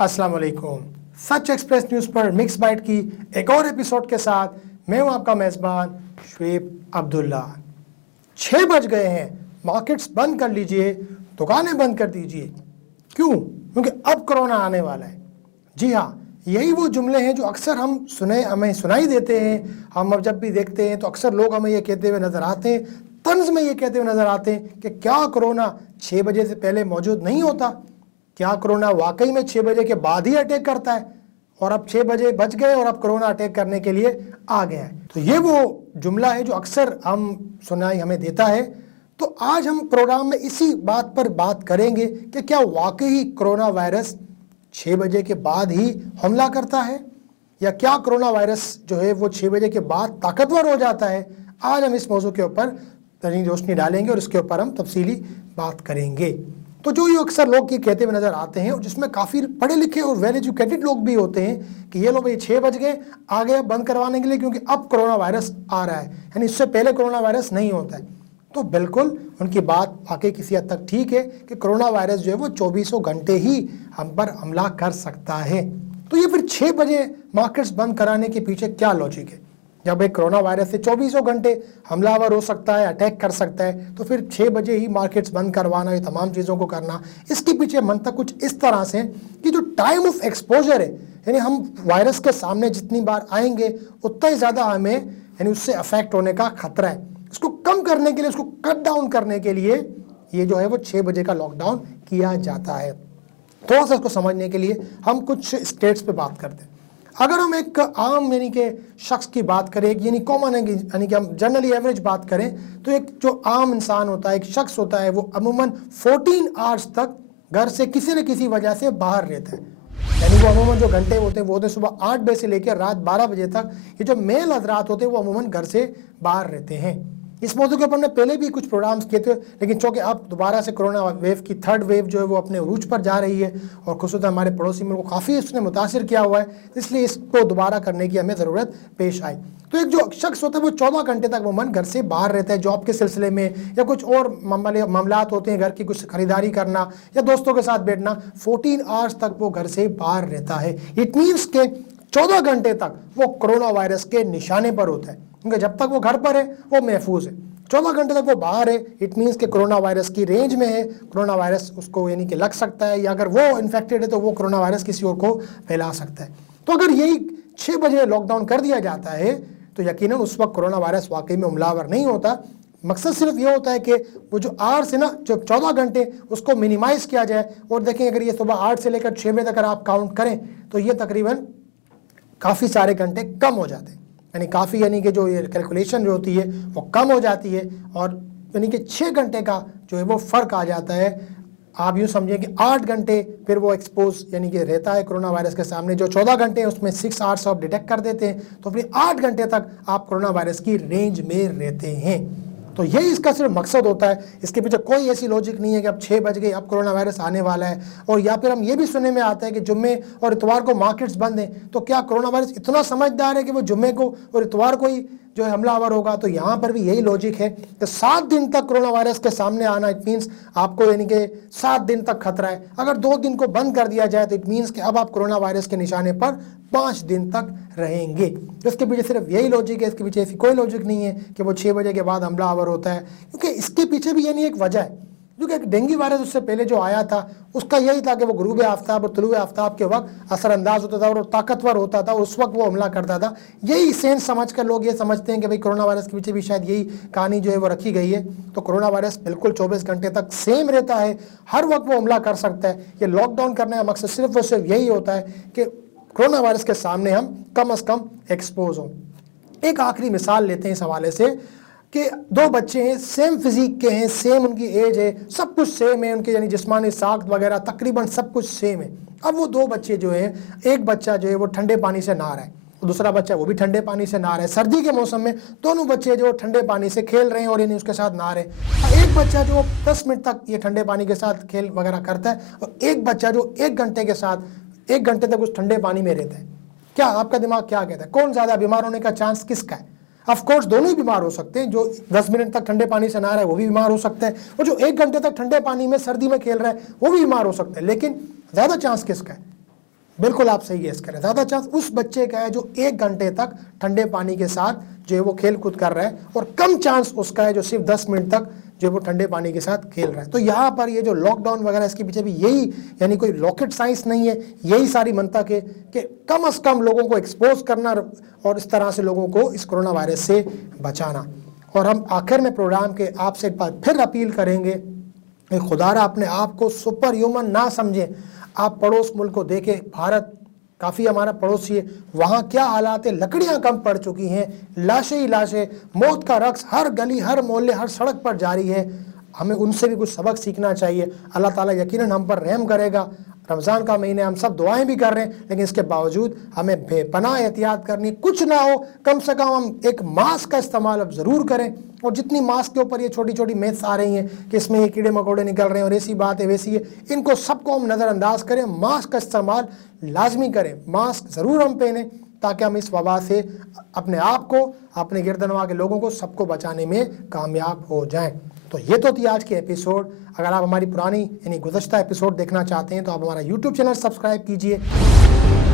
अस्सलाम वालेकुम। सच express news पर मिक्स बाइट की एक और एपिसोड के साथ मैं हूं आपका मेज़बान शुएब अब्दुल्ला। 6 बज गए हैं, मार्केट्स बंद कर लीजिए, दुकानें बंद कर दीजिए। क्यों? क्योंकि अब कोरोना आने वाला है। जी हाँ, यही वो जुमले हैं जो अक्सर हमें सुनाई देते हैं। हम अब जब भी देखते हैं तो अक्सर लोग हमें ये कहते हुए नज़र आते हैं, तंज में ये कहते हुए नज़र आते हैं कि क्या कोरोना 6 बजे से पहले मौजूद नहीं होता? क्या कोरोना वाकई में 6 बजे के बाद ही अटैक करता है और अब 6 बजे बच गए और अब कोरोना अटैक करने के लिए आ गया है? तो ये वो जुमला है जो अक्सर सुनाई हमें देता है। तो आज हम प्रोग्राम में इसी बात पर बात करेंगे कि क्या वाकई कोरोना वायरस 6 बजे के बाद ही हमला करता है या क्या कोरोना वायरस जो है वो 6 बजे के बाद ताकतवर हो जाता है। आज हम इस मौजू के ऊपर रोशनी डालेंगे और इसके ऊपर हम तफसीली बात करेंगे। तो जो ये अक्सर लोग ये कहते हुए नज़र आते हैं और जिसमें काफ़ी पढ़े लिखे और वेल एजुकेटेड लोग भी होते हैं कि ये लोग भाई 6 बज गए आ गए बंद करवाने के लिए क्योंकि अब कोरोना वायरस आ रहा है, यानी इससे पहले कोरोना वायरस नहीं होता है। तो बिल्कुल उनकी बात वाकई किसी हद तक ठीक है कि कोरोना वायरस जो है वो 24 घंटे ही हम पर हमला कर सकता है। तो ये फिर 6 बजे मार्केट्स बंद कराने के पीछे क्या लॉजिक है? जब एक कोरोना वायरस से 24 घंटे हमलावर हो सकता है, अटैक कर सकता है, तो फिर 6 बजे ही मार्केट्स बंद करवाना, ये तमाम चीज़ों को करना, इसके पीछे मंतक कुछ इस तरह से कि जो टाइम ऑफ एक्सपोजर है, यानी हम वायरस के सामने जितनी बार आएंगे उतना ही ज़्यादा हमें यानी उससे अफेक्ट होने का खतरा है। इसको कम करने के लिए, उसको कट डाउन करने के लिए ये जो है वो 6 बजे का लॉकडाउन किया जाता है। थोड़ा सा इसको समझने के लिए हम कुछ स्टेट्स पे बात करते हैं। अगर हम एक आम यानी कि शख्स की बात करें, यानी कॉमन है, यानी कि हम जनरली एवरेज बात करें, तो एक जो आम इंसान होता है, एक शख्स होता है, वो अमूमन 14 आवर्स तक घर से किसी न किसी वजह से बाहर रहता है। यानी वो अमूमन जो घंटे होते हैं वो होते हैं सुबह 8 बजे से लेकर रात 12 बजे तक। ये जो मेल हजरात होते हैं वो अमूमन घर से बाहर रहते हैं। इस मौजू के ऊपर हमने पहले भी कुछ प्रोग्राम्स किए थे, लेकिन चूँकि अब दोबारा से कोरोना वेव की 3rd वेव जो है वो अपने उरूज पर जा रही है और खुसूसन हमारे पड़ोसी मुल्क को काफ़ी इसने मुतासिर किया हुआ है, इसलिए इसको दोबारा करने की हमें ज़रूरत पेश आई। तो एक जो शख्स होता है वो 14 घंटे तक वो घर से बाहर रहता है, जॉब के सिलसिले में या कुछ और मामलात होते हैं, घर की कुछ खरीदारी करना या दोस्तों के साथ बैठना, 14 आवर्स तक वो घर से बाहर रहता है। इट मीन्स के 14 घंटे तक वो कोरोना वायरस के निशाने पर होता है, क्योंकि जब तक वो घर पर है वो महफूज है। 14 घंटे तक वो बाहर है, इट मीन्स के कोरोना वायरस की रेंज में है। कोरोना वायरस उसको यानी कि लग सकता है, या अगर वो इन्फेक्टेड है तो वो कोरोना वायरस किसी और को फैला सकता है। तो अगर यही 6 बजे लॉकडाउन कर दिया जाता है तो यकीनन उस वक्त कोरोना वायरस वाकई में हमलावर नहीं होता। मकसद सिर्फ ये होता है कि वो जो आवर्स है ना, जो 14 घंटे, उसको मिनिमाइज़ किया जाए। और देखें, अगर ये सुबह 8 से लेकर 6 बजे तक अगर आप काउंट करें तो ये तकरीबन काफ़ी सारे घंटे कम हो जाते हैं, यानी काफ़ी, यानी कि जो ये कैलकुलेशन जो होती है वो कम हो जाती है और यानी कि 6 घंटे का जो है वो फ़र्क आ जाता है। आप यूँ समझिए कि 8 घंटे फिर वो एक्सपोज यानी कि रहता है कोरोना वायरस के सामने। जो 14 घंटे हैं उसमें 6 आवर्स आप डिटेक्ट कर देते हैं, तो फिर 8 घंटे तक आप कोरोना वायरस की रेंज में रहते हैं। तो यही इसका सिर्फ मकसद होता है, इसके पीछे कोई ऐसी लॉजिक नहीं है कि अब 6 बज गए अब कोरोना वायरस आने वाला है। और या फिर हम ये भी सुनने में आता है कि जुम्मे और इतवार को मार्केट्स बंद हैं, तो क्या कोरोना वायरस इतना समझदार है कि वो जुम्मे को और इतवार को ही जो है हमलावर होगा? तो यहाँ पर भी यही लॉजिक है कि 7 दिन तक कोरोना वायरस के सामने आना, इट मीन्स आपको यानी कि 7 दिन तक खतरा है। अगर 2 दिन को बंद कर दिया जाए तो इट मीन्स कि अब आप कोरोना वायरस के निशाने पर 5 दिन तक रहेंगे। इसके पीछे सिर्फ यही लॉजिक है, इसके पीछे ऐसी कोई लॉजिक नहीं है कि वो 6 बजे के बाद हमलावर होता है, क्योंकि इसके पीछे भी यानी एक वजह है। क्योंकि एक डेंगू वायरस उससे पहले जो आया था उसका यही था कि वो गुरूब आफ्ताब और तुलूए आफ्ताब के वक्त असरअंदाज होता था और ताकतवर होता था, उस वक्त वो हमला करता था। यही सेंस समझ कर लोग ये समझते हैं कि भाई कोरोना वायरस के पीछे भी शायद यही कहानी जो है वो रखी गई है। तो कोरोना वायरस बिल्कुल 24 घंटे तक सेम रहता है, हर वक्त वो हमला कर सकता है। ये लॉकडाउन करने का मकसद सिर्फ और सिर्फ यही होता है कि कोरोना वायरस के सामने हम कम से कम एक्सपोज हों। एक आखिरी मिसाल लेते हैं इस हवाले से कि 2 बच्चे हैं, सेम फिजिक के हैं, सेम उनकी एज है, सब कुछ सेम है, उनके यानी जिस्मानी साख्त वगैरह तकरीबन सब कुछ सेम है। अब वो 2 बच्चे जो हैं, एक बच्चा जो है वो ठंडे पानी से नहा रहा है, दूसरा बच्चा वो भी ठंडे पानी से नहा रहा है। सर्दी के मौसम में दोनों बच्चे जो ठंडे पानी से खेल रहे हैं और यानी उसके साथ नहा रहे हैं। एक बच्चा जो 10 मिनट तक ये ठंडे पानी के साथ खेल वगैरह करता है और एक बच्चा जो 1 घंटे तक उस ठंडे पानी में रहता है। क्या आपका दिमाग क्या कहता है, कौन ज़्यादा बीमार होने का चांस किसका है? ऑफ कोर्स दोनों ही बीमार हो सकते हैं। जो 10 मिनट तक ठंडे पानी से नहा रहा है वो भी बीमार हो सकता है, और जो 1 घंटे तक ठंडे पानी में सर्दी में खेल रहा है वो भी बीमार हो सकता है। लेकिन ज़्यादा चांस किसका है? बिल्कुल आप सही गेस करें, ज़्यादा चांस उस बच्चे का है जो 1 घंटे तक ठंडे पानी के साथ जो है वो खेल कूद कर रहा है, और कम चांस उसका है जो सिर्फ 10 मिनट तक जो है वो ठंडे पानी के साथ खेल रहा है। तो यहाँ पर ये जो लॉकडाउन वगैरह इसके पीछे भी यही, यानी कोई रॉकेट साइंस नहीं है, यही सारी मंतक है कि कम से कम लोगों को एक्सपोज करना और इस तरह से लोगों को इस कोरोना वायरस से बचाना। और हम आखिर में प्रोग्राम के आपसे एक बार फिर अपील करेंगे कि खुदारा अपने आप को सुपर ह्यूमन ना समझें। आप पड़ोस मुल्क को देखें, भारत काफ़ी हमारा पड़ोसी है, वहाँ क्या हालात है, लकड़ियाँ कम पड़ चुकी हैं, लाशें ही लाशें, मौत का रक्स हर गली हर मोहल्ले हर सड़क पर जारी है। हमें उनसे भी कुछ सबक सीखना चाहिए। अल्लाह ताला यकीनन हम पर रहम करेगा। रमज़ान का महीने हम सब दुआएं भी कर रहे हैं, लेकिन इसके बावजूद हमें बेपनाह एहतियात करनी, कुछ ना हो कम से कम हम एक मास्क का इस्तेमाल अब ज़रूर करें। और जितनी मास्क के ऊपर ये छोटी छोटी मैथ्स आ रही हैं कि इसमें ये कीड़े मकोड़े निकल रहे हैं और ऐसी बात है वैसी है, इनको सबको हम नज़रअंदाज करें, मास्क का इस्तेमाल लाजमी करें, मास्क ज़रूर हम पहनें ताकि हम इस वबा से अपने आप को, अपने गिरदनवा के लोगों को, सबको बचाने में कामयाब हो जाएं। तो ये तो थी आज की एपिसोड। अगर आप हमारी पुरानी यानी गुज़श्ता एपिसोड देखना चाहते हैं तो आप हमारा यूट्यूब चैनल सब्सक्राइब कीजिए।